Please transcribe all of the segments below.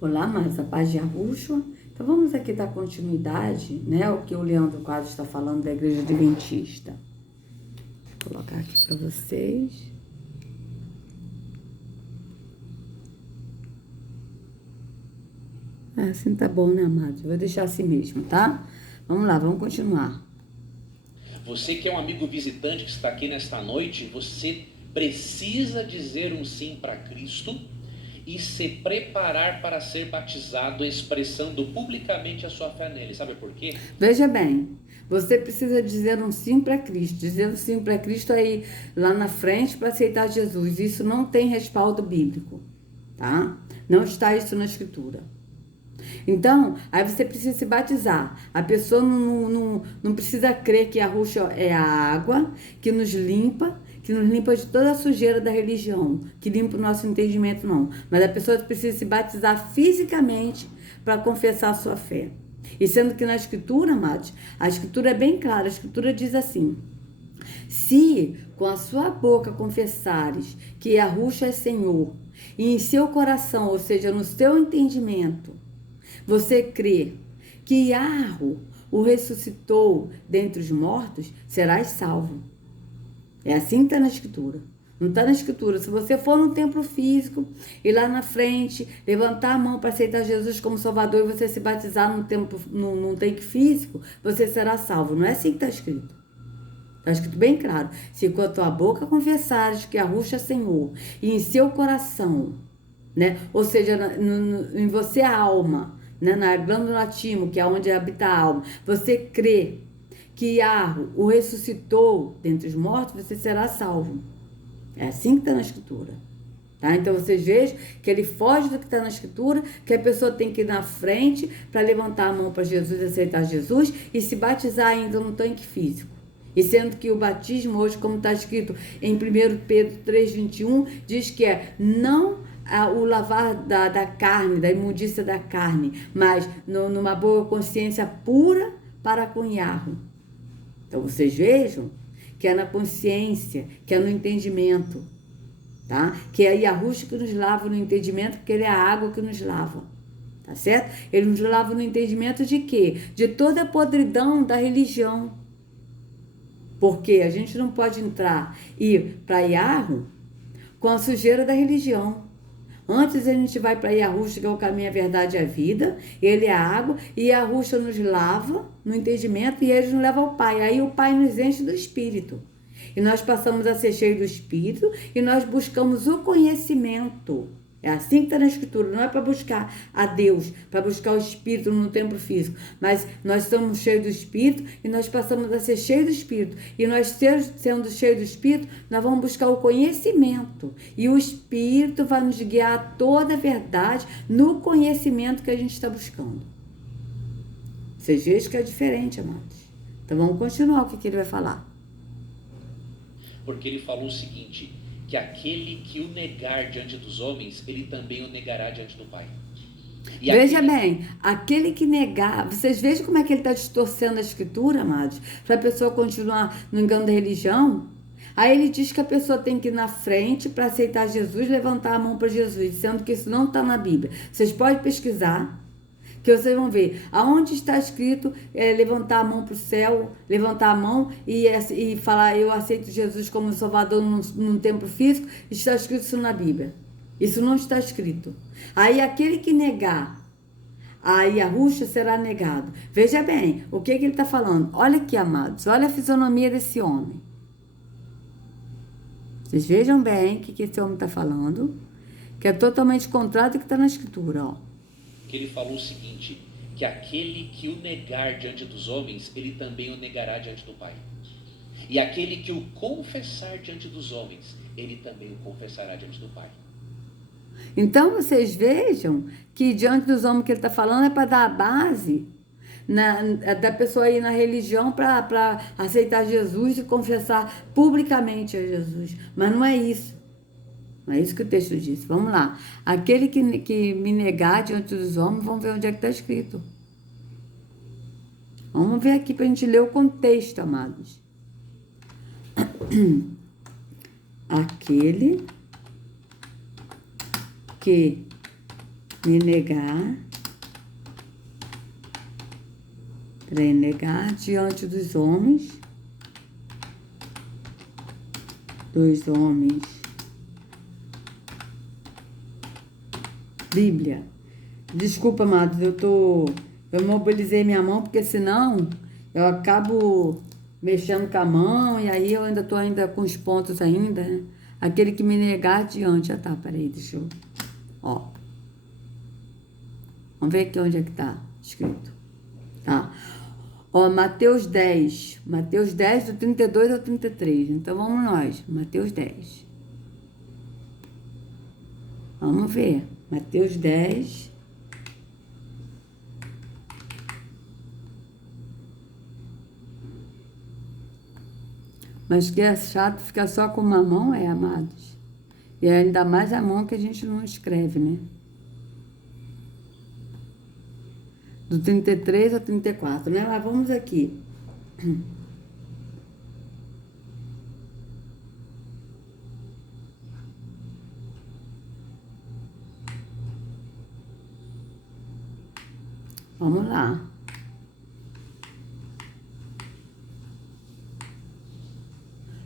Olá, mas a paz de Yahushua. Então vamos aqui dar continuidade, né? O que o Leandro Quadros está falando da Igreja Adventista. Vou colocar aqui para vocês. Assim tá bom, né, amados? Vou deixar assim mesmo, tá? Vamos lá, vamos continuar. Você que é um amigo visitante que está aqui nesta noite, você precisa dizer um sim para Cristo e se preparar para ser batizado, expressando publicamente a sua fé nele. Sabe por quê? Veja bem, você precisa dizer um sim para Cristo. Dizer um sim para Cristo aí lá na frente para aceitar Jesus. Isso não tem respaldo bíblico, tá? Não está isso na Escritura. Então, aí você precisa se batizar. A pessoa não precisa crer que a Yahushua é a água que nos limpa de toda a sujeira da religião, que limpa o nosso entendimento, não. Mas a pessoa precisa se batizar fisicamente para confessar a sua fé. E sendo que na Escritura, amados, a Escritura é bem clara. A Escritura diz assim: se com a sua boca confessares que Yahushua é Senhor, e em seu coração, ou seja, no seu entendimento, você crê que Yarro o ressuscitou dentre os mortos, serás salvo. É assim que está na Escritura. Não está na Escritura. Se você for num templo físico e lá na frente levantar a mão para aceitar Jesus como Salvador e você se batizar num tanque físico, você será salvo. Não é assim que está escrito. Está escrito bem claro. Se com a tua boca confessares que Yahushua é Senhor e em seu coração, né? Ou seja, em você a alma, né? Na glândula timo, que é onde habita a alma, você crê que Yarro o ressuscitou dentre os mortos, você será salvo. É assim que está na Escritura. Tá? Então vocês vejam que ele foge do que está na Escritura, que a pessoa tem que ir na frente para levantar a mão para Jesus, aceitar Jesus e se batizar ainda no tanque físico. E sendo que o batismo hoje, como está escrito em 1 Pedro 3,21, diz que é não o lavar da carne, da imundícia da carne, mas numa boa consciência pura para com Yarro. Então vocês vejam que é na consciência, que é no entendimento, tá? Que é Yahushua que nos lava no entendimento, porque ele é a água que nos lava, tá certo? Ele nos lava no entendimento de quê? De toda a podridão da religião. Porque a gente não pode entrar e ir para Yarro com a sujeira da religião. Antes a gente vai para Yahushua, que é o caminho, a verdade e a vida. Ele é a água e Yahushua nos lava no entendimento e ele nos leva ao Pai. Aí o Pai nos enche do Espírito. E nós passamos a ser cheios do Espírito e nós buscamos o conhecimento. É assim que está na Escritura. Não é para buscar a Deus, para buscar o Espírito no templo físico. Mas nós estamos cheios do Espírito e nós passamos a ser cheios do Espírito. E nós, sendo cheios do Espírito, nós vamos buscar o conhecimento. E o Espírito vai nos guiar a toda a verdade no conhecimento que a gente está buscando. Vocês vejam que é diferente, amados. Então vamos continuar o que ele vai falar. Porque ele falou o seguinte, que aquele que o negar diante dos homens, ele também o negará diante do Pai. E veja bem, aquele que negar, vocês vejam como é que ele está distorcendo a Escritura, amados, para a pessoa continuar no engano da religião. Aí ele diz que a pessoa tem que ir na frente para aceitar Jesus, levantar a mão para Jesus, sendo que isso não está na Bíblia. Vocês podem pesquisar, que vocês vão ver aonde está escrito levantar a mão para o céu, levantar a mão e falar eu aceito Jesus como Salvador num templo físico. Está escrito isso na Bíblia. Isso não está escrito. Aí aquele que negar a Yahushua será negado. Veja bem, o que ele está falando? Olha aqui, amados, olha a fisionomia desse homem. Vocês vejam bem o que esse homem está falando, que é totalmente contrário do que está na Escritura, ó. Que ele falou o seguinte, que aquele que o negar diante dos homens, ele também o negará diante do Pai. E aquele que o confessar diante dos homens, ele também o confessará diante do Pai. Então vocês vejam que diante dos homens que ele está falando é para dar a base da pessoa ir na religião para aceitar Jesus e confessar publicamente a Jesus. Mas não é isso. Não é isso que o texto diz. Vamos lá. Aquele que me negar diante dos homens, vamos ver onde é que está escrito. Vamos ver aqui para a gente ler o contexto, amados. Aquele que Me negar. Negar diante dos homens. Bíblia. Desculpa, amados, eu mobilizei minha mão, porque senão eu acabo mexendo com a mão, e aí eu ainda tô com os pontos ainda, né? Aquele que me negar diante. Ah, tá, peraí, deixa eu... Ó. Vamos ver aqui onde é que tá escrito. Tá. Ó, Mateus 10, do 32 ao 33. Então, vamos nós. Mateus 10. Vamos ver. Mateus 10. Mas que é chato ficar só com uma mão, amados. E ainda mais a mão que a gente não escreve, né? Do 33 ao 34, né? Mas vamos aqui. Vamos lá.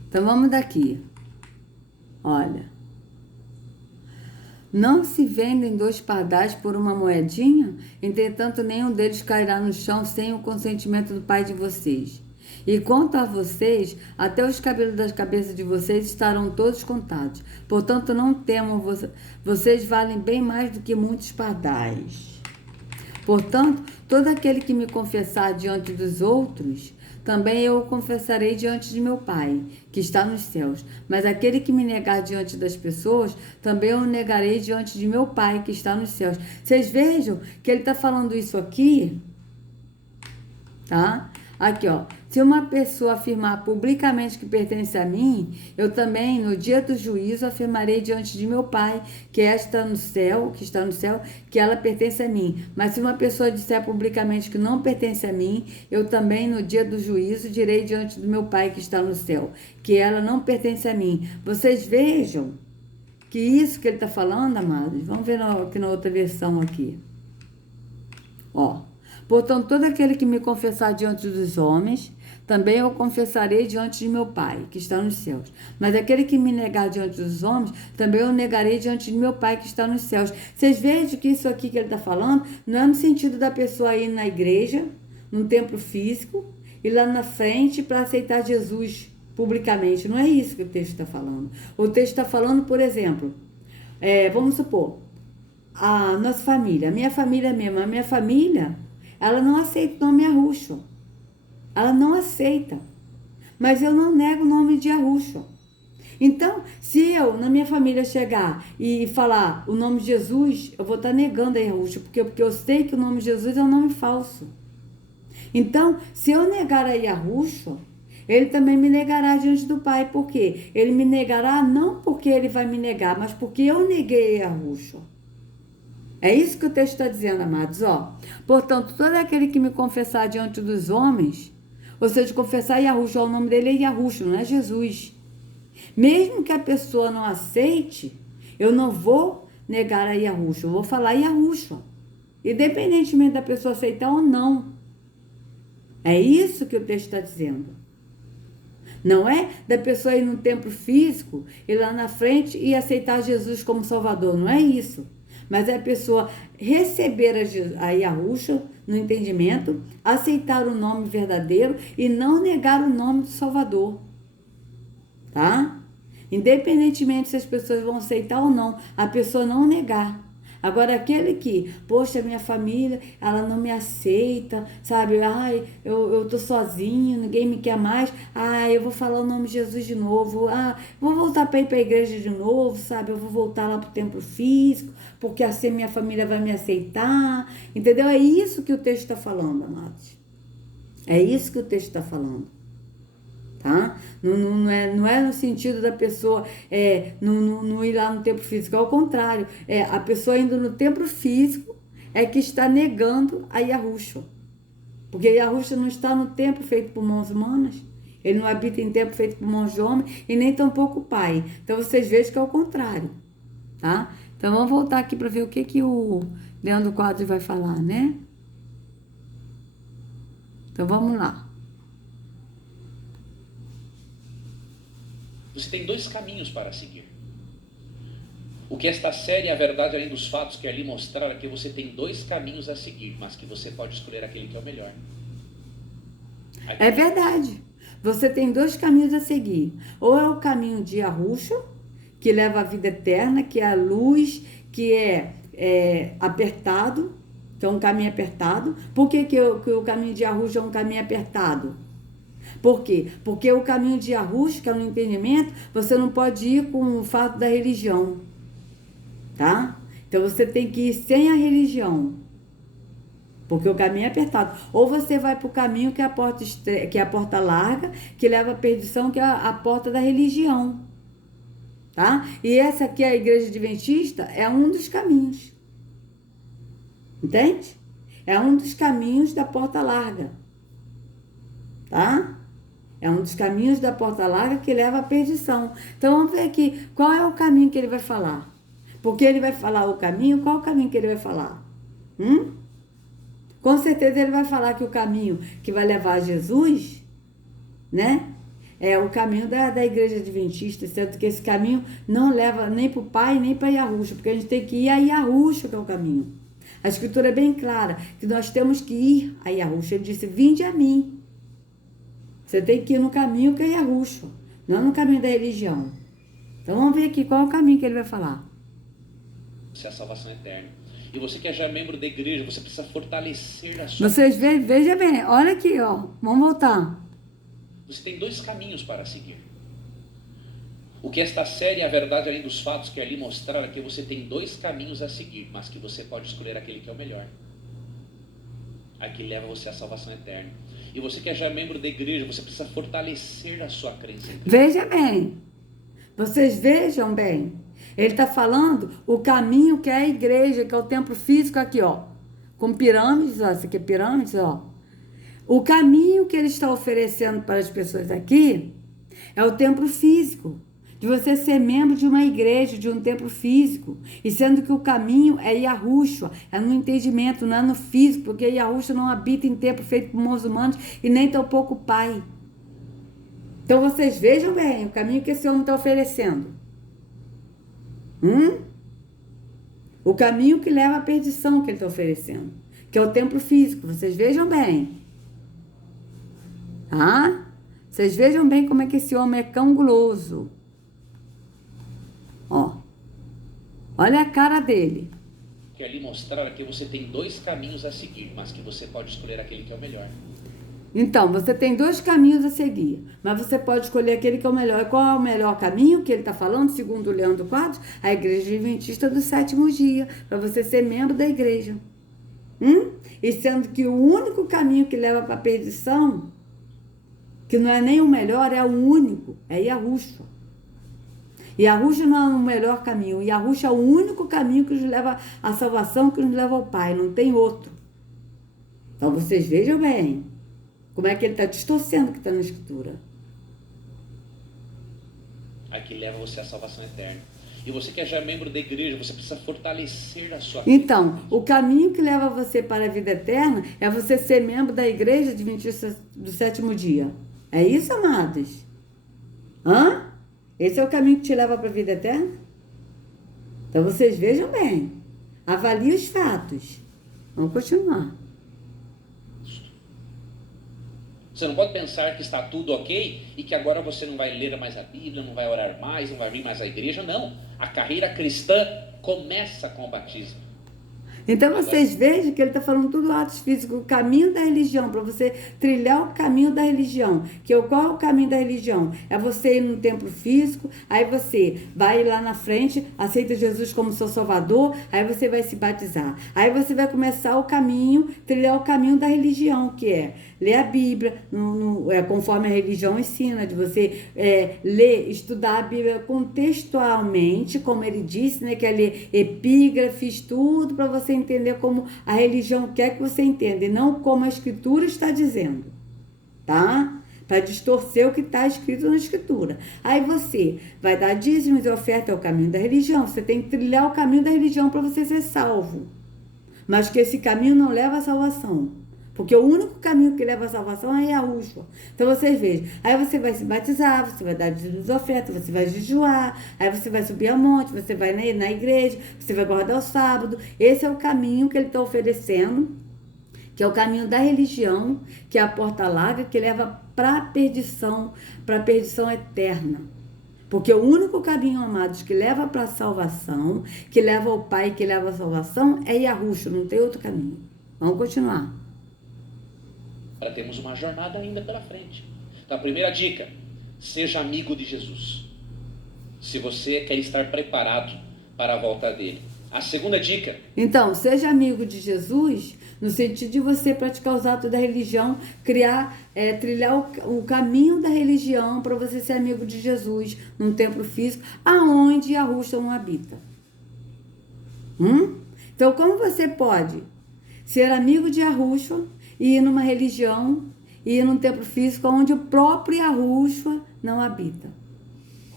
Então, vamos daqui. Olha. Não se vendem 2 pardais por uma moedinha? Entretanto, nenhum deles cairá no chão sem o consentimento do Pai de vocês. E quanto a vocês, até os cabelos das cabeças de vocês estarão todos contados. Portanto, não temam, vocês valem bem mais do que muitos pardais. Portanto, todo aquele que me confessar diante dos outros, também eu o confessarei diante de meu Pai, que está nos céus. Mas aquele que me negar diante das pessoas, também eu o negarei diante de meu Pai, que está nos céus. Vocês vejam que ele está falando isso aqui, tá? Aqui, ó. Se uma pessoa afirmar publicamente que pertence a mim, eu também, no dia do juízo, afirmarei diante de meu Pai, que está no céu, que ela pertence a mim. Mas se uma pessoa disser publicamente que não pertence a mim, eu também, no dia do juízo, direi diante do meu Pai, que está no céu, que ela não pertence a mim. Vocês vejam que isso que ele está falando, amados, vamos ver aqui na outra versão aqui. Ó. Portanto, todo aquele que me confessar diante dos homens, também eu confessarei diante de meu Pai, que está nos céus. Mas aquele que me negar diante dos homens, também eu negarei diante de meu Pai, que está nos céus. Vocês vejam que isso aqui que ele está falando, não é no sentido da pessoa ir na igreja, num templo físico, e lá na frente para aceitar Jesus publicamente. Não é isso que o texto está falando. O texto está falando, por exemplo, vamos supor, a nossa família, a minha família mesmo, ela não aceita o nome Arruxo. Ela não aceita. Mas eu não nego o nome de Arruxo. Então, se eu, na minha família, chegar e falar o nome de Jesus, eu vou estar negando a Arruxo, porque eu sei que o nome de Jesus é um nome falso. Então, se eu negar a Arruxo, ele também me negará diante do Pai. Por quê? Ele me negará não porque ele vai me negar, mas porque eu neguei a Arruxo. É isso que o texto está dizendo, amados. Ó, portanto, todo aquele que me confessar diante dos homens, ou seja, confessar Yahushua, o nome dele é Yahushua, não é Jesus. Mesmo que a pessoa não aceite, eu não vou negar a Yahushua, eu vou falar Yahushua, independentemente da pessoa aceitar ou não. É isso que o texto está dizendo. Não é da pessoa ir no templo físico, ir lá na frente e aceitar Jesus como Salvador, não é isso. Mas é a pessoa receber a Yahushua no entendimento, aceitar o nome verdadeiro e não negar o nome do Salvador. Tá? Independentemente se as pessoas vão aceitar ou não, a pessoa não negar. Agora, aquele que, poxa, minha família, ela não me aceita, sabe? Ai, eu tô sozinho, ninguém me quer mais. Ai, eu vou falar o nome de Jesus de novo. Ah, vou voltar para ir para a igreja de novo, sabe? Eu vou voltar lá para o templo físico, porque assim minha família vai me aceitar. Entendeu? É isso que o texto está falando, amados. É isso que o texto está falando. Tá? Não é no sentido da pessoa não ir lá no templo físico, ao contrário, a pessoa indo no templo físico é que está negando a Yahushua, porque Yahushua não está no templo feito por mãos humanas, ele não habita em templo feito por mãos de homem e nem tampouco o Pai. Então vocês vejam que é o contrário, tá? Então vamos voltar aqui para ver o que o Leandro Quadros vai falar, né? Então vamos lá. Você tem dois caminhos para seguir. O que esta série é a verdade além dos fatos que ali mostraram é que você tem dois caminhos a seguir, mas que você pode escolher aquele que é o melhor. É verdade. Você tem dois caminhos a seguir. Ou é o caminho de Yahusha, que leva à vida eterna, que é a luz, que é apertado. Então, um caminho apertado. Por que o caminho de Yahusha é um caminho apertado? Por quê? Porque o caminho de Yahusha, que é o entendimento, você não pode ir com o fato da religião. Tá? Então, você tem que ir sem a religião. Porque o caminho é apertado. Ou você vai para o caminho que é a porta larga, que leva à perdição, que é a porta da religião. Tá? E essa aqui, a igreja adventista, é um dos caminhos. Entende? É um dos caminhos da porta larga. Tá? É um dos caminhos da porta larga que leva à perdição. Então, vamos ver aqui qual é o caminho que ele vai falar. Porque ele vai falar o caminho, qual é o caminho que ele vai falar? Com certeza ele vai falar que o caminho que vai levar a Jesus, né? É o caminho da igreja adventista, sendo que esse caminho não leva nem para o Pai, nem para Yahusha, porque a gente tem que ir a Yahusha, que é o caminho. A escritura é bem clara, que nós temos que ir a Yahusha. Ele disse, vinde a mim. Você tem que ir no caminho que é Yahusha, não no caminho da religião. Então vamos ver aqui qual é o caminho que ele vai falar. Isso é a salvação eterna. E você que é já membro da igreja, você precisa fortalecer a sua... Vocês vejam bem, olha aqui, ó. Vamos voltar. Você tem dois caminhos para seguir. O que esta série é a verdade além dos fatos que ali mostraram é que você tem dois caminhos a seguir, mas que você pode escolher aquele que é o melhor. Aquele leva você à salvação eterna. E você que é já membro da igreja, você precisa fortalecer a sua crença em Cristo. Veja bem. Vocês vejam bem. Ele está falando o caminho que é a igreja, que é o templo físico aqui, ó. Com pirâmides, ó. Isso aqui é pirâmides, ó. O caminho que ele está oferecendo para as pessoas aqui é o templo físico. De você ser membro de uma igreja, de um templo físico. E sendo que o caminho é Yahusha, é no entendimento, não é no físico, porque Yahusha não habita em templo feito por mãos humanas e nem tampouco o Pai. Então vocês vejam bem o caminho que esse homem está oferecendo. O caminho que leva à perdição que ele está oferecendo, que é o templo físico. Vocês vejam bem. Tá? Vocês vejam bem como é que esse homem é canguloso. Ó. Olha a cara dele. Que ali mostraram que você tem dois caminhos a seguir, mas que você pode escolher aquele que é o melhor. Então, você tem dois caminhos a seguir, mas você pode escolher aquele que é o melhor. E qual é o melhor caminho que ele está falando, segundo o Leandro Quadros? A igreja adventista do sétimo dia, para você ser membro da igreja. E sendo que o único caminho que leva para a perdição, que não é nem o melhor, é o único, é Yahusha. Yahusha não é o melhor caminho, Yahusha é o único caminho que nos leva à salvação, que nos leva ao Pai, não tem outro. Então vocês vejam bem. Como é que ele está distorcendo o que está na Escritura? Aqui leva você à salvação eterna. E você que é já membro da igreja, você precisa fortalecer a sua... Então, o caminho que leva você para a vida eterna é você ser membro da igreja adventista do sétimo dia. É isso, amados? Esse é o caminho que te leva para a vida eterna? Então, vocês vejam bem. Avaliem os fatos. Vamos continuar. Você não pode pensar que está tudo ok e que agora você não vai ler mais a Bíblia, não vai orar mais, não vai vir mais à igreja. Não. A carreira cristã começa com o batismo. Então vocês vejam que ele está falando tudo atos físicos, o caminho da religião, para você trilhar o caminho da religião. Qual é o caminho da religião? É você ir no templo físico, aí você vai lá na frente, aceita Jesus como seu salvador, aí você vai se batizar. Aí você vai começar o caminho, trilhar o caminho da religião, que é ler a Bíblia, conforme a religião ensina, de você ler, estudar a Bíblia contextualmente, como ele disse, né, que é ler epígrafes, tudo para você entender como a religião quer que você entenda, e não como a Escritura está dizendo, tá? para distorcer o que está escrito na Escritura. Aí você vai dar dízimos e oferta, é o caminho da religião. Você tem que trilhar o caminho da religião para você ser salvo. Mas que esse caminho não leva à salvação. Porque o único caminho que leva à salvação é Yahushua. Então vocês vejam, aí você vai se batizar, você vai dar dízimos e oferta, você vai jejuar, aí você vai subir ao monte, você vai na igreja, você vai guardar o sábado. Esse é o caminho que ele está oferecendo, que é o caminho da religião, que é a porta larga, que leva para a perdição eterna. Porque o único caminho, amados, que leva para a salvação, que leva ao Pai, que leva à salvação, é Yahushua, não tem outro caminho. Vamos continuar. Para termos uma jornada ainda pela frente. Então, a primeira dica, seja amigo de Jesus. Se você quer estar preparado para a volta dele. A segunda dica. Então, seja amigo de Jesus, no sentido de você praticar os atos da religião, trilhar o caminho da religião para você ser amigo de Jesus num templo físico, aonde Yahushua não habita. Então, como você pode ser amigo de Yahushua e ir numa religião, e ir num templo físico onde o próprio Yahushua não habita?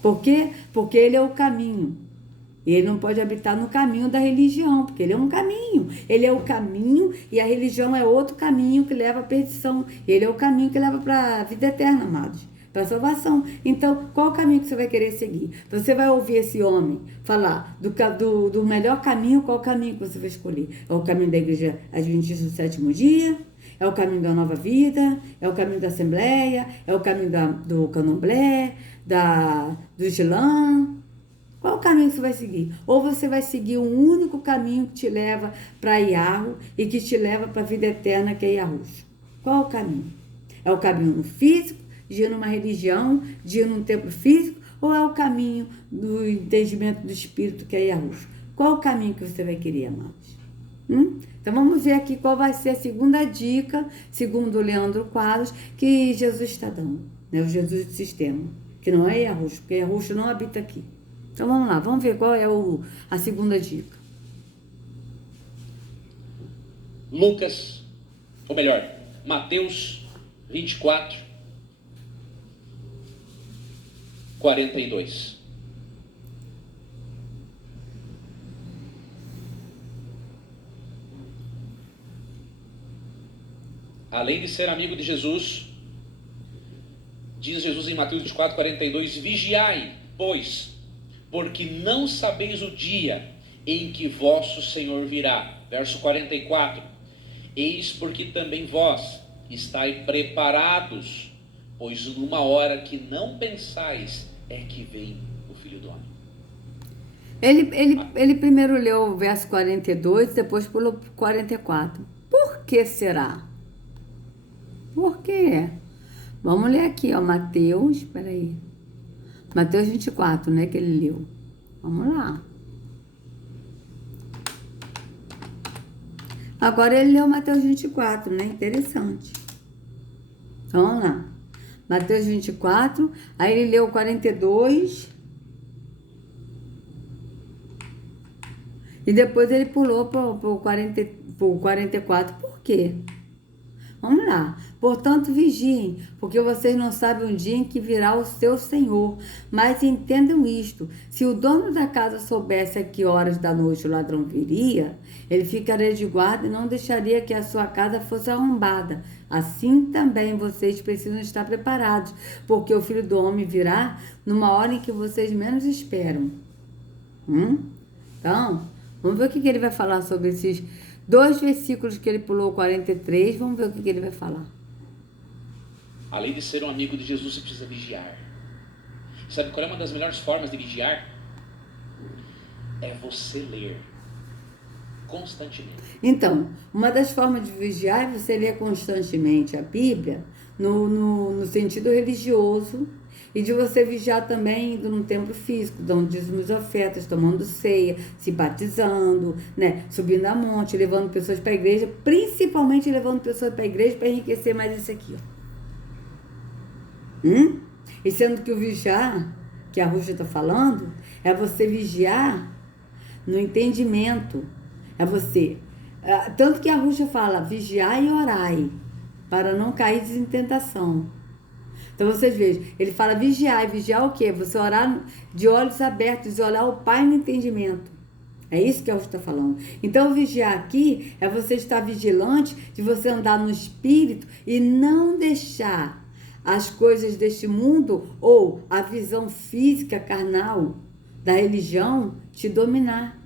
Por quê? Porque ele é o caminho. E ele não pode habitar no caminho da religião, porque ele é um caminho. Ele é o caminho e a religião é outro caminho que leva à perdição. Ele é o caminho que leva para a vida eterna, amados, para a salvação. Então, qual o caminho que você vai querer seguir? Você vai ouvir esse homem falar do melhor caminho, qual o caminho que você vai escolher? É o caminho da igreja adventista do sétimo dia? É o caminho da nova vida? É o caminho da assembleia? É o caminho do candomblé? Do islã? Qual o caminho que você vai seguir? Ou você vai seguir um único caminho que te leva para Yahu e que te leva para a vida eterna, que é Yahushua? Qual o caminho? É o caminho no físico, de ir numa religião, de ir num templo físico, ou é o caminho do entendimento do Espírito, que é Yahushua? Qual o caminho que você vai querer, amados? Então vamos ver aqui qual vai ser a segunda dica, segundo o Leandro Quadros, que Jesus está dando, né? O Jesus do sistema, que não é Yahushua, porque Yahushua não habita aqui. Então vamos lá, vamos ver qual é a segunda dica. Lucas, ou melhor, Mateus 24, 42. Além de ser amigo de Jesus, diz Jesus em Mateus 24, 42, vigiai, pois, porque não sabeis o dia em que vosso Senhor virá. Verso 44, eis porque também vós estáis preparados, pois numa hora que não pensais é que vem o Filho do Homem. Ele primeiro leu o verso 42, depois pulou para 44. Por que será? Por quê? Vamos ler aqui, ó, Mateus, peraí. Mateus 24, né, que ele leu. Vamos lá. Agora ele leu Mateus 24, né? Interessante. Então, vamos lá. Mateus 24, aí ele leu 42. E depois ele pulou para o 44. Por quê? Vamos lá. Portanto, vigiem, porque vocês não sabem o dia em que virá o seu Senhor. Mas entendam isto: se o dono da casa soubesse a que horas da noite o ladrão viria, ele ficaria de guarda e não deixaria que a sua casa fosse arrombada. Assim também vocês precisam estar preparados, porque o Filho do Homem virá numa hora em que vocês menos esperam. Então, vamos ver o que ele vai falar sobre esses 2 versículos que ele pulou, 43, vamos ver o que ele vai falar. Além de ser um amigo de Jesus, você precisa vigiar. Sabe qual é uma das melhores formas de vigiar? É você ler constantemente. Então, uma das formas de vigiar é você ler constantemente a Bíblia no sentido religioso, e de você vigiar também indo num templo físico, dando dízimos e ofertas, tomando ceia, se batizando, né? Subindo a monte, levando pessoas para a igreja, principalmente levando pessoas para a igreja para enriquecer mais isso aqui, ó. E sendo que o vigiar, que a Rússia está falando, é você vigiar no entendimento. É você. Tanto que a Rússia fala, vigiai e orai, para não cair em tentação. Então vocês vejam, ele fala vigiar. E vigiar o quê? Você orar de olhos abertos e olhar o Pai no entendimento. É isso que a Rússia está falando. Então, vigiar aqui é você estar vigilante, de você andar no Espírito e não deixar as coisas deste mundo ou a visão física, carnal da religião te dominar.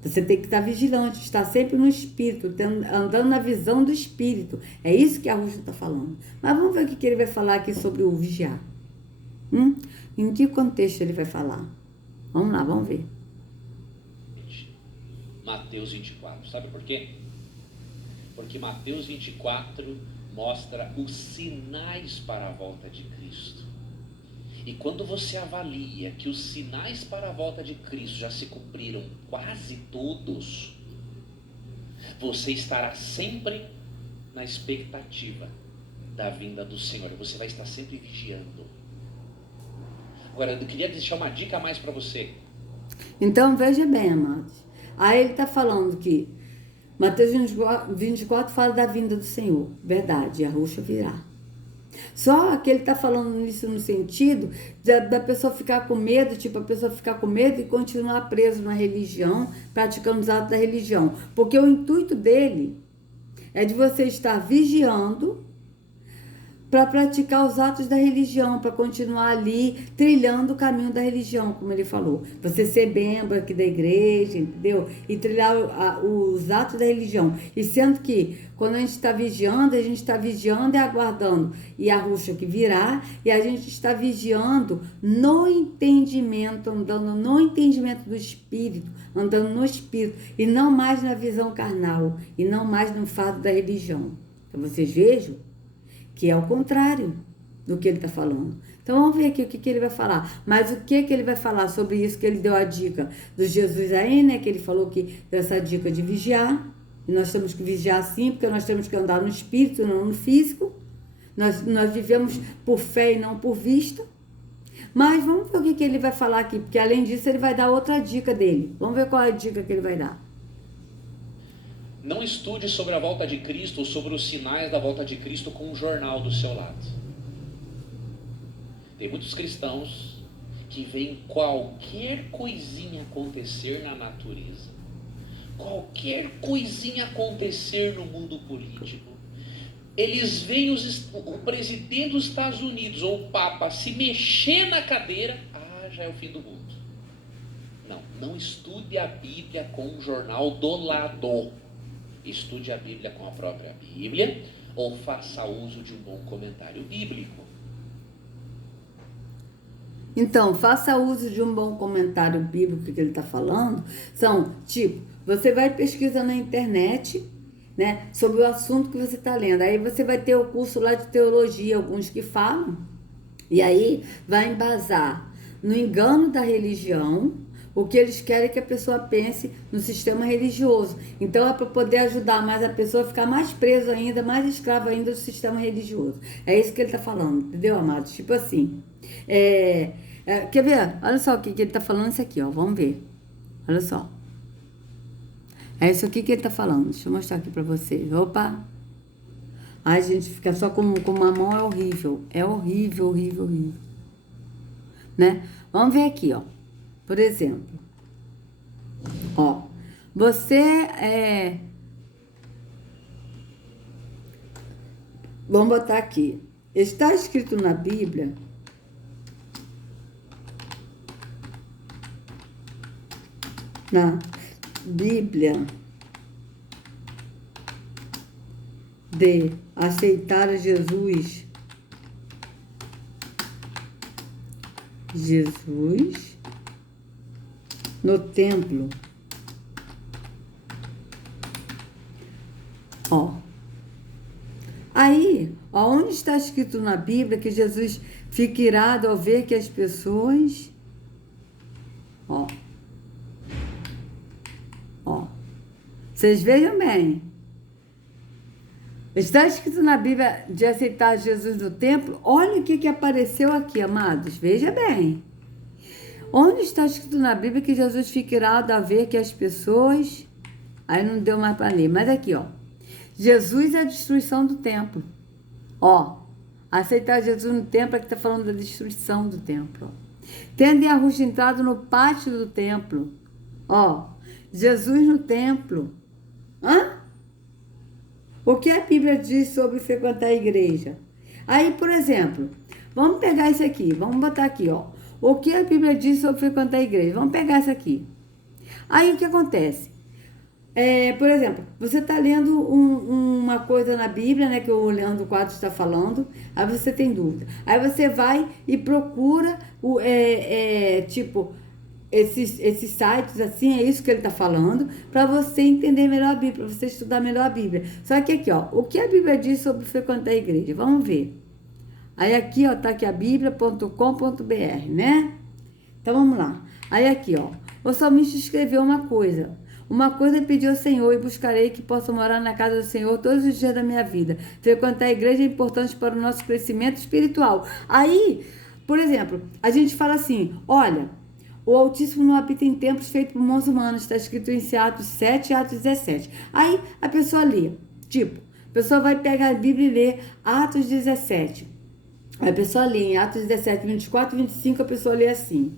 Você tem que estar vigilante, estar sempre no Espírito, andando na visão do Espírito. É isso que a Rússia está falando. Mas vamos ver o que ele vai falar aqui sobre o vigiar. Em que contexto ele vai falar? Vamos lá, vamos ver. Mateus 24. Sabe por quê? Porque Mateus 24 mostra os sinais para a volta de Cristo. E quando você avalia que os sinais para a volta de Cristo já se cumpriram quase todos, você estará sempre na expectativa da vinda do Senhor. Você vai estar sempre vigiando. Agora, eu queria deixar uma dica a mais para você. Então, veja bem, amados. Aí ele está falando que Mateus 24 fala da vinda do Senhor. Verdade, a Rússia virá. Só que ele está falando isso no sentido da pessoa ficar com medo, tipo, a pessoa ficar com medo e continuar preso na religião, praticando os atos da religião. Porque o intuito dele é de você estar vigiando para praticar os atos da religião, para continuar ali trilhando o caminho da religião, como ele falou. Você ser membro aqui da igreja, entendeu? E trilhar os atos da religião. E sendo que quando a gente está vigiando e aguardando. E a Rússia que virá, e a gente está vigiando no entendimento, andando no entendimento do Espírito, andando no Espírito, e não mais na visão carnal, e não mais no fato da religião. Então vocês vejam que é o contrário do que ele está falando. Então vamos ver aqui o que ele vai falar. Mas o que ele vai falar sobre isso que ele deu a dica do Jesus aí, né? Que ele falou que deu essa dica de vigiar. E nós temos que vigiar sim, porque nós temos que andar no espírito, não no físico. Nós vivemos por fé e não por vista. Mas vamos ver o que ele vai falar aqui, porque além disso ele vai dar outra dica dele. Vamos ver qual é a dica que ele vai dar. Não estude sobre a volta de Cristo ou sobre os sinais da volta de Cristo com um jornal do seu lado. Tem muitos cristãos que veem qualquer coisinha acontecer na natureza, qualquer coisinha acontecer no mundo político. Eles veem o presidente dos Estados Unidos ou o Papa se mexer na cadeira, já é o fim do mundo. Não estude a Bíblia com um jornal do lado. Estude a Bíblia com a própria Bíblia ou faça uso de um bom comentário bíblico. Então, faça uso de um bom comentário bíblico que ele está falando. São, tipo, você vai pesquisar na internet, né, sobre o assunto que você está lendo. Aí você vai ter o curso lá de teologia, alguns que falam. E aí vai embasar no engano da religião, o que eles querem que a pessoa pense no sistema religioso. Então é para poder ajudar mais a pessoa a ficar mais preso ainda, mais escravo ainda do sistema religioso. É isso que ele está falando, entendeu, amados? Tipo assim, quer ver? Olha só o que ele está falando, isso aqui, ó, vamos ver. Olha só. É isso aqui que ele está falando. Deixa eu mostrar aqui para vocês. Opa! Ai, gente, fica só com uma mão é horrível. É horrível, horrível, horrível. Né? Vamos ver aqui, ó. Por exemplo, ó, você vamos botar aqui. Está escrito na Bíblia de aceitar Jesus no templo. Ó. Aí, onde está escrito na Bíblia que Jesus fica irado ao ver que as pessoas... Ó. Vocês vejam bem. Está escrito na Bíblia de aceitar Jesus no templo. Olha o que apareceu aqui, amados. Veja bem. Onde está escrito na Bíblia que Jesus fica irado a ver que as pessoas... Aí não deu mais para ler. Mas aqui, ó. Jesus é a destruição do templo. Ó. Aceitar Jesus no templo é que está falando da destruição do templo. Tendem a rosto entrado no pátio do templo. Ó, Jesus no templo. Hã? O que a Bíblia diz sobre frequentar a igreja? Aí, por exemplo, vamos pegar isso aqui. Vamos botar aqui, ó. O que a Bíblia diz sobre frequentar a igreja? Vamos pegar isso aqui. Aí, o que acontece? Por exemplo, você está lendo uma coisa na Bíblia, né, que o Leandro Quadros está falando, aí você tem dúvida. Aí você vai e procura, tipo, esses sites, assim, é isso que ele está falando, para você entender melhor a Bíblia, para você estudar melhor a Bíblia. Só que aqui, ó, o que a Bíblia diz sobre frequentar a igreja? Vamos ver. Aí aqui, ó, tá aqui a bíblia.com.br, né? Então, vamos lá. Aí aqui, ó, o salmista escreveu uma coisa é pedir ao Senhor e buscarei que possa morar na casa do Senhor todos os dias da minha vida. Frequentar a igreja é importante para o nosso crescimento espiritual. Aí, por exemplo, a gente fala assim, olha, o Altíssimo não habita em templos feitos por mãos humanas, está escrito em Atos 7 e Atos 17. Aí a pessoa lê, tipo, a pessoa vai pegar a Bíblia e ler Atos 17. Aí a pessoa lê em Atos 17, 24 e 25, a pessoa lê assim.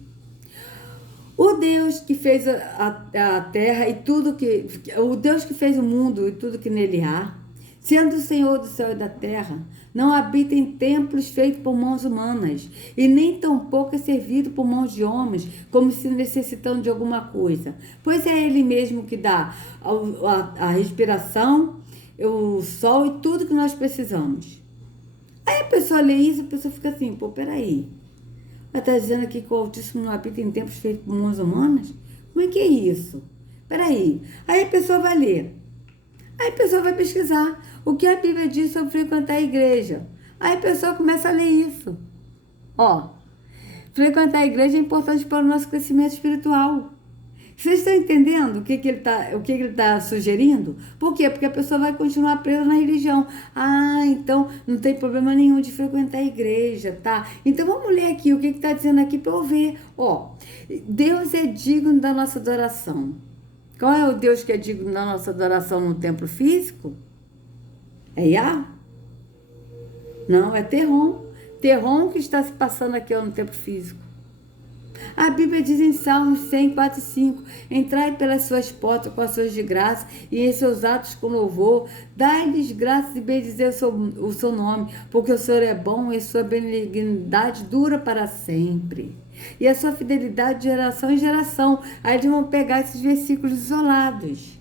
O Deus que fez a terra e tudo que... O Deus que fez o mundo e tudo que nele há, sendo o Senhor do céu e da terra, não habita em templos feitos por mãos humanas, e nem tampouco é servido por mãos de homens, como se necessitando de alguma coisa. Pois é Ele mesmo que dá a respiração, o sol e tudo que nós precisamos. Aí a pessoa lê isso, a pessoa fica assim, pô, peraí. Ela está dizendo aqui que o Altíssimo não habita em templos feitos por mãos humanas? Como é que é isso? Peraí. Aí a pessoa vai ler. Aí a pessoa vai pesquisar o que a Bíblia diz sobre frequentar a igreja. Aí a pessoa começa a ler isso. Ó, frequentar a igreja é importante para o nosso crescimento espiritual. Vocês estão entendendo o que ele tá sugerindo? Por quê? Porque a pessoa vai continuar presa na religião. Ah, então não tem problema nenhum de frequentar a igreja, tá? Então vamos ler aqui o que está dizendo aqui para eu ver. Ó, Deus é digno da nossa adoração. Qual é o Deus que é digno da nossa adoração no templo físico? É Yah? Não, é Terron. Terron que está se passando aqui ó, no templo físico. A Bíblia diz em Salmos 100, 4 e 5, entrai pelas suas portas com ações de graça e em seus atos com louvor, dai-lhes graças e bendizer o seu nome, porque o Senhor é bom e a sua benignidade dura para sempre. E a sua fidelidade de geração em geração. Aí eles vão pegar esses versículos isolados,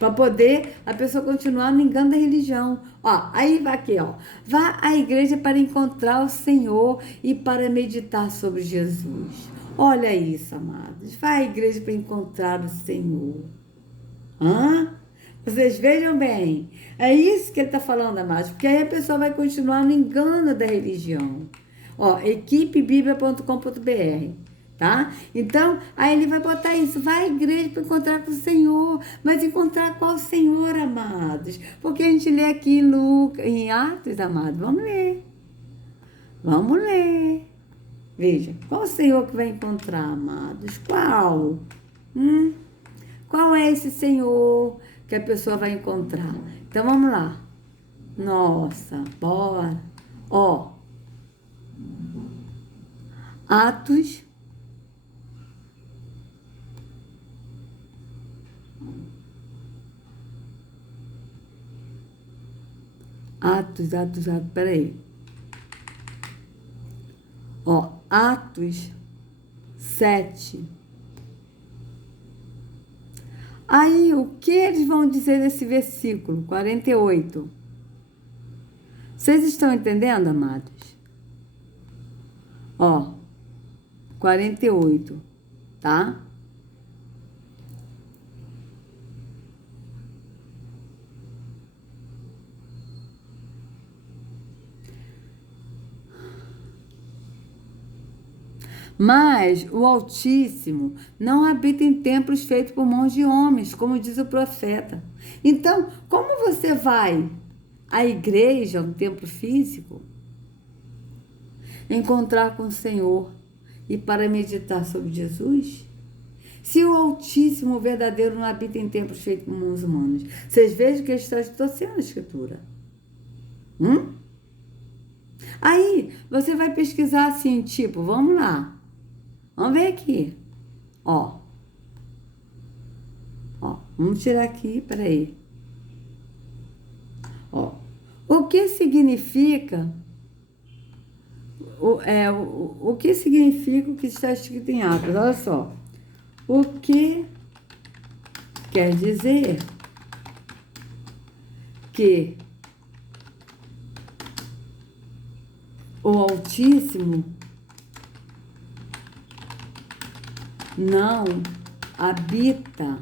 para poder a pessoa continuar no engano da religião. Ó, aí vai aqui, ó. Vá à igreja para encontrar o Senhor e para meditar sobre Jesus. Olha isso, amados. Vá à igreja para encontrar o Senhor. Hã? Vocês vejam bem. É isso que ele está falando, amados. Porque aí a pessoa vai continuar no engano da religião. Ó, equipebiblia.com.br. Tá? Então, aí ele vai botar isso, vai à igreja para encontrar com o Senhor, mas encontrar qual Senhor, amados? Porque a gente lê aqui em Atos, amados, vamos ler, veja, qual o Senhor que vai encontrar, amados? Qual? Qual é esse Senhor que a pessoa vai encontrar? Então, vamos lá, nossa, bora, ó, Atos 7. Aí, o que eles vão dizer nesse versículo 48? Vocês estão entendendo, amados? Ó, 48, tá? Mas o Altíssimo não habita em templos feitos por mãos de homens, como diz o profeta. Então, como você vai à igreja, um templo físico, encontrar com o Senhor e para meditar sobre Jesus? Se o Altíssimo, o verdadeiro, não habita em templos feitos por mãos humanas. Vocês vejam que ele está distorcendo a Escritura. Aí, você vai pesquisar assim, tipo, vamos lá. Vamos ver aqui. Ó. Ó, vamos tirar aqui, peraí. Ó. O que significa... O que significa o que está escrito em Atos? Olha só. O que quer dizer que o Altíssimo não habita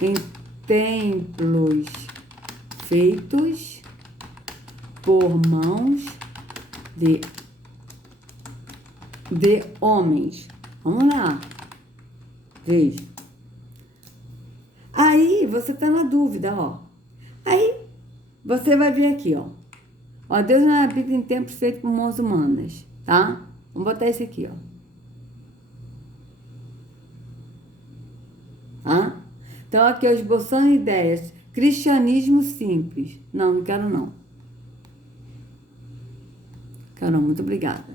em templos feitos por mãos de homens. Vamos lá. Veja. Aí, você tá na dúvida, ó. Aí, você vai ver aqui, ó. Ó, Deus não habita em templos feitos por mãos humanas, tá? Vamos botar esse aqui, ó. Tá? Então, aqui, ó, esboçando ideias. Cristianismo simples. Não, não quero não. Quero não, muito obrigada.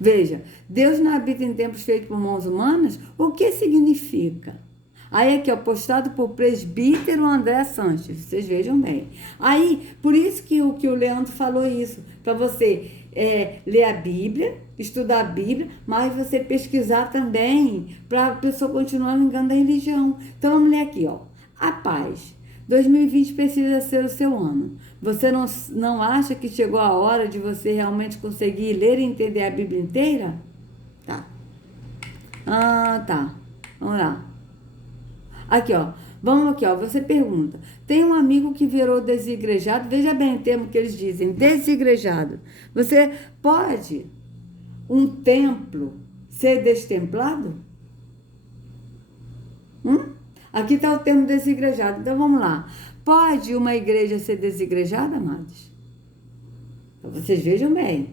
Veja, Deus não habita em templos feitos por mãos humanas? O que significa? Aí aqui, ó, postado por presbítero André Sanches. Vocês vejam bem. Aí, por isso que o Leandro falou isso. Para você ler a Bíblia, estudar a Bíblia, mas você pesquisar também, para a pessoa continuar no engano da religião. Então, vamos ler aqui, ó. A paz. 2020 precisa ser o seu ano. Você não acha que chegou a hora de você realmente conseguir ler e entender a Bíblia inteira? Tá. Ah, tá. Vamos lá. Aqui, ó. Vamos aqui, ó. Você pergunta. Tem um amigo que virou desigrejado. Veja bem o termo que eles dizem. Desigrejado. Você pode um templo ser destemplado? Aqui está o termo desigrejado. Então, vamos lá. Pode uma igreja ser desigrejada, amados? Então, vocês vejam bem.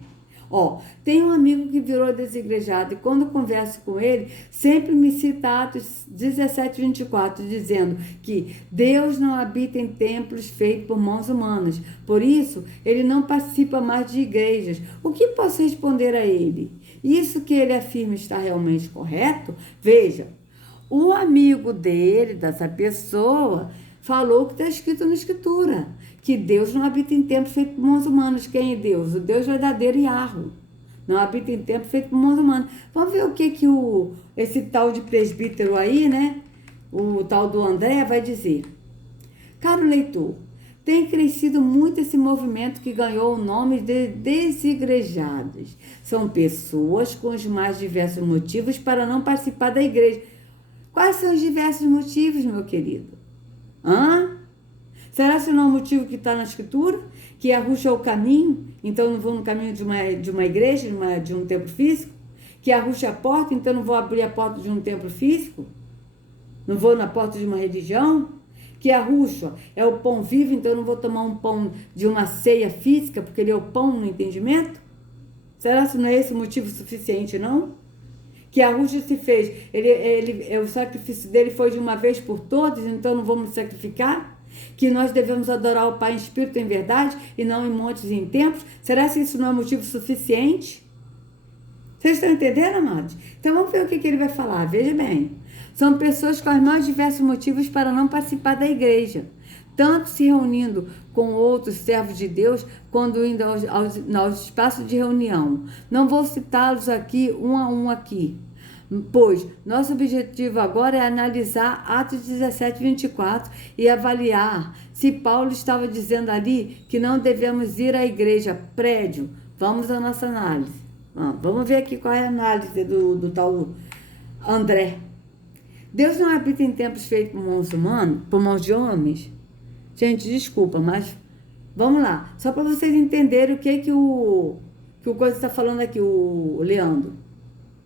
Ó, tem um amigo que virou desigrejado e quando eu converso com ele, sempre me cita Atos 17, 24, dizendo que Deus não habita em templos feitos por mãos humanas. Por isso, ele não participa mais de igrejas. O que posso responder a ele? Isso que ele afirma está realmente correto? Veja, o amigo dele, dessa pessoa, falou o que está escrito na Escritura, que Deus não habita em templos feitos por mãos humanas. Quem é Deus? O Deus verdadeiro e Yahweh. Não habita em templos feitos por mãos humanas. Vamos ver o que esse tal de presbítero aí, né? O tal do André vai dizer. Caro leitor, tem crescido muito esse movimento que ganhou o nome de desigrejados. São pessoas com os mais diversos motivos para não participar da igreja. Quais são os diversos motivos, meu querido? Será que não é o motivo que está na Escritura? Que arruxa o caminho, então não vou no caminho de uma igreja, de um templo físico? Que arruxa a porta, então não vou abrir a porta de um templo físico? Não vou na porta de uma religião? Que arruxa é o pão vivo, então eu não vou tomar um pão de uma ceia física, porque ele é o pão no entendimento? Será que não é esse o motivo suficiente, não? Que a Rússia se fez, o sacrifício dele foi de uma vez por todas, então não vamos sacrificar? Que nós devemos adorar o Pai em espírito e em verdade, e não em montes e em templos? Será que isso não é motivo suficiente? Vocês estão entendendo, amados? Então vamos ver o que ele vai falar, veja bem. São pessoas com os mais diversos motivos para não participar da igreja, tanto se reunindo com outros servos de Deus, quando indo aos espaços de reunião. Não vou citá-los aqui, um a um aqui, pois nosso objetivo agora é analisar Atos 17, 24 e avaliar se Paulo estava dizendo ali que não devemos ir à igreja, prédio. Vamos à nossa análise. Vamos ver aqui qual é a análise do tal André. Deus não habita em templos feitos por mãos humanas, por mãos de homens? Gente, desculpa, mas vamos lá. Só para vocês entenderem o que o coisa está falando aqui, o Leandro,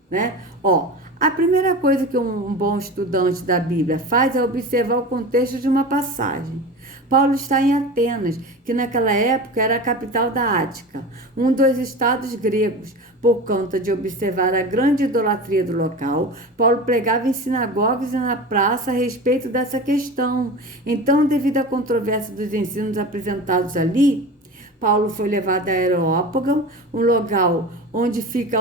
né? Ó, a primeira coisa que um bom estudante da Bíblia faz é observar o contexto de uma passagem. Paulo está em Atenas, que naquela época era a capital da Ática, um dos estados gregos. Por conta de observar a grande idolatria do local, Paulo pregava em sinagogas e na praça a respeito dessa questão. Então, devido à controvérsia dos ensinos apresentados ali, Paulo foi levado a Areópago, um local onde fica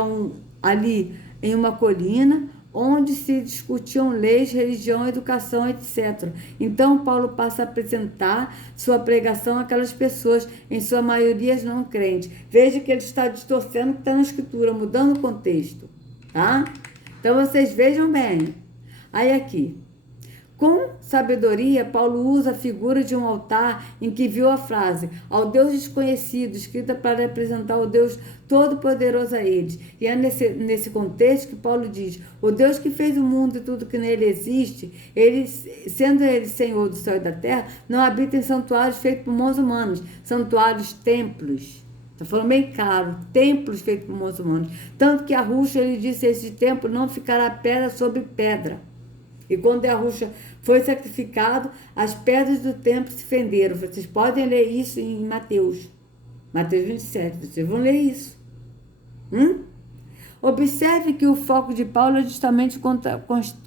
ali em uma colina, onde se discutiam leis, religião, educação, etc. Então, Paulo passa a apresentar sua pregação àquelas pessoas, em sua maioria não crentes. Veja que ele está distorcendo o que está na Escritura, mudando o contexto, tá? Então, vocês vejam bem. Aí aqui. Com sabedoria, Paulo usa a figura de um altar em que viu a frase ao Deus desconhecido, escrita para representar o Deus todo-poderoso a eles. E é nesse contexto que Paulo diz, o Deus que fez o mundo e tudo que nele existe, ele, sendo ele Senhor do céu e da terra, não habita em santuários feitos por mãos humanas, santuários, templos. Está falando bem claro, templos feitos por mãos humanas. Tanto que a Ruxa, ele disse, esse templo não ficará pedra sobre pedra. E quando a Ruxa foi sacrificado, as pedras do templo se fenderam. Vocês podem ler isso em Mateus 27, vocês vão ler isso. Observe que o foco de Paulo é justamente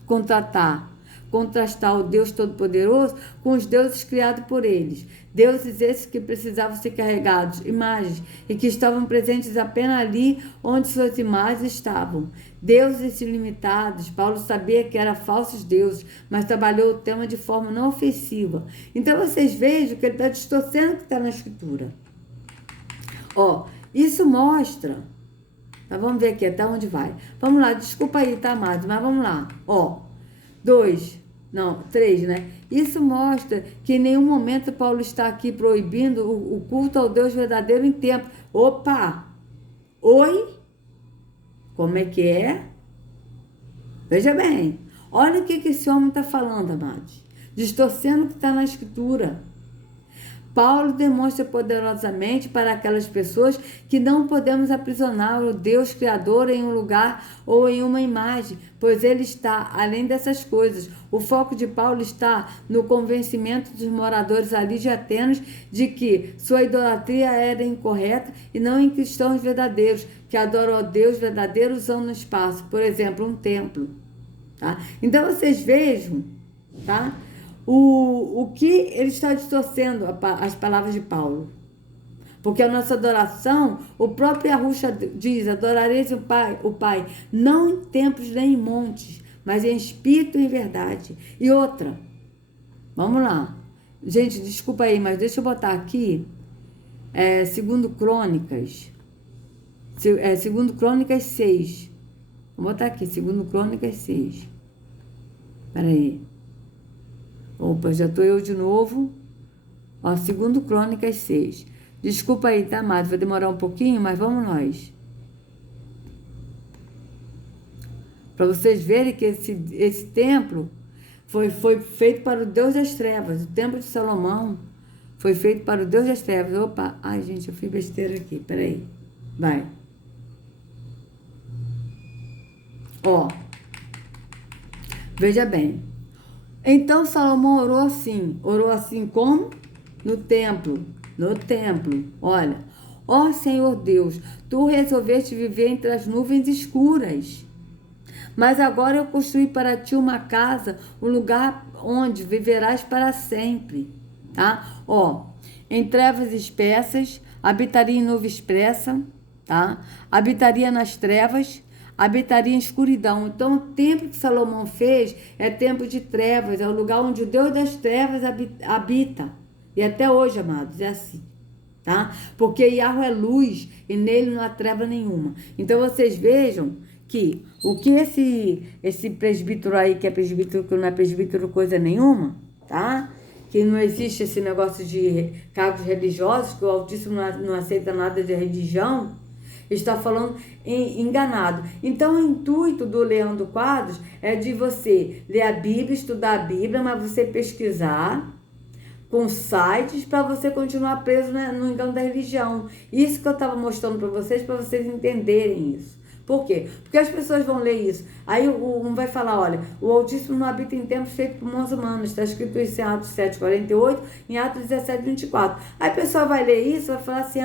contrastar o Deus Todo-Poderoso com os deuses criados por eles. Deuses esses que precisavam ser carregados, imagens, e que estavam presentes apenas ali onde suas imagens estavam. Deuses ilimitados, Paulo sabia que eram falsos deuses, mas trabalhou o tema de forma não ofensiva. Então vocês vejam que ele está distorcendo o que está na Escritura. Isso mostra... Tá, vamos ver aqui até onde vai. Vamos lá, desculpa aí, tá, amado, mas vamos lá. 3, né? Isso mostra que em nenhum momento Paulo está aqui proibindo o culto ao Deus verdadeiro em templo. Opa! Oi? Como é que é? Veja bem. Olha o que esse homem está falando, amados. Distorcendo o que está na Escritura. Paulo demonstra poderosamente para aquelas pessoas que não podemos aprisionar o Deus Criador em um lugar ou em uma imagem, pois ele está além dessas coisas. O foco de Paulo está no convencimento dos moradores ali de Atenas de que sua idolatria era incorreta e não em cristãos verdadeiros, que adoram a Deus verdadeiro usando no espaço, por exemplo, um templo. Tá? Então vocês vejam, tá? O que ele está distorcendo as palavras de Paulo. Porque a nossa adoração, o próprio Arruxa diz, adorareis o Pai, não em templos nem em montes, mas em espírito e em verdade. E outra, vamos lá. Gente, desculpa aí, mas deixa eu botar aqui, segundo Crônicas 6. Vou botar aqui, segundo Crônicas 6. Espera aí. Opa, já estou eu de novo. Segundo Crônicas 6. Desculpa aí, tá, amado? Vai demorar um pouquinho, mas vamos nós. Para vocês verem que esse templo foi feito para o Deus das Trevas. O templo de Salomão foi feito para o Deus das Trevas. Opa, ai, gente, eu fiz besteira aqui. Peraí. Vai. Veja bem. Então Salomão orou assim como? No templo, olha, Senhor Deus, tu resolveste viver entre as nuvens escuras, mas agora eu construí para ti uma casa, um lugar onde viverás para sempre, tá? Em trevas espessas, habitaria em nuvem espessa, tá? Habitaria nas trevas, habitaria em escuridão. Então, o templo que Salomão fez é templo de trevas, é o lugar onde o Deus das trevas habita. E até hoje, amados, é assim, tá? Porque Yahweh é luz e nele não há treva nenhuma. Então, vocês vejam que o que esse presbítero aí, que é presbítero, que não é presbítero coisa nenhuma, tá? Que não existe esse negócio de cargos religiosos, que o Altíssimo não aceita nada de religião, está falando enganado. Então, o intuito do Leandro Quadros é de você ler a Bíblia, estudar a Bíblia, mas você pesquisar com sites para você continuar preso no engano da religião. Isso que eu estava mostrando para vocês entenderem isso. Por quê? Porque as pessoas vão ler isso. Aí um vai falar, olha, o Altíssimo não habita em templos feitos por mãos humanas. Está escrito isso em Atos 7:48, em Atos 17:24. Aí a pessoa vai ler isso, vai falar assim,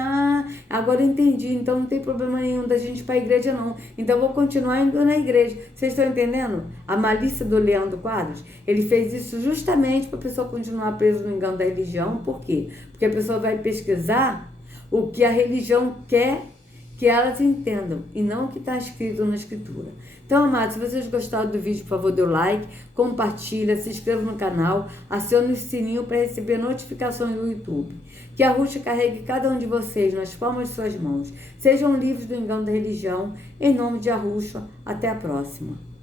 agora eu entendi, então não tem problema nenhum da gente ir para a igreja não. Então eu vou continuar indo na igreja. Vocês estão entendendo? A malícia do Leandro Quadros, ele fez isso justamente para a pessoa continuar presa no engano da religião. Por quê? Porque a pessoa vai pesquisar o que a religião quer que elas entendam, e não o que está escrito na Escritura. Então, amados, se vocês gostaram do vídeo, por favor, dê o like, compartilha, se inscreva no canal, acione o sininho para receber notificações do YouTube. Que a Ruxa carregue cada um de vocês nas palmas de suas mãos. Sejam livres do engano da religião, em nome de Arruxa. Até a próxima.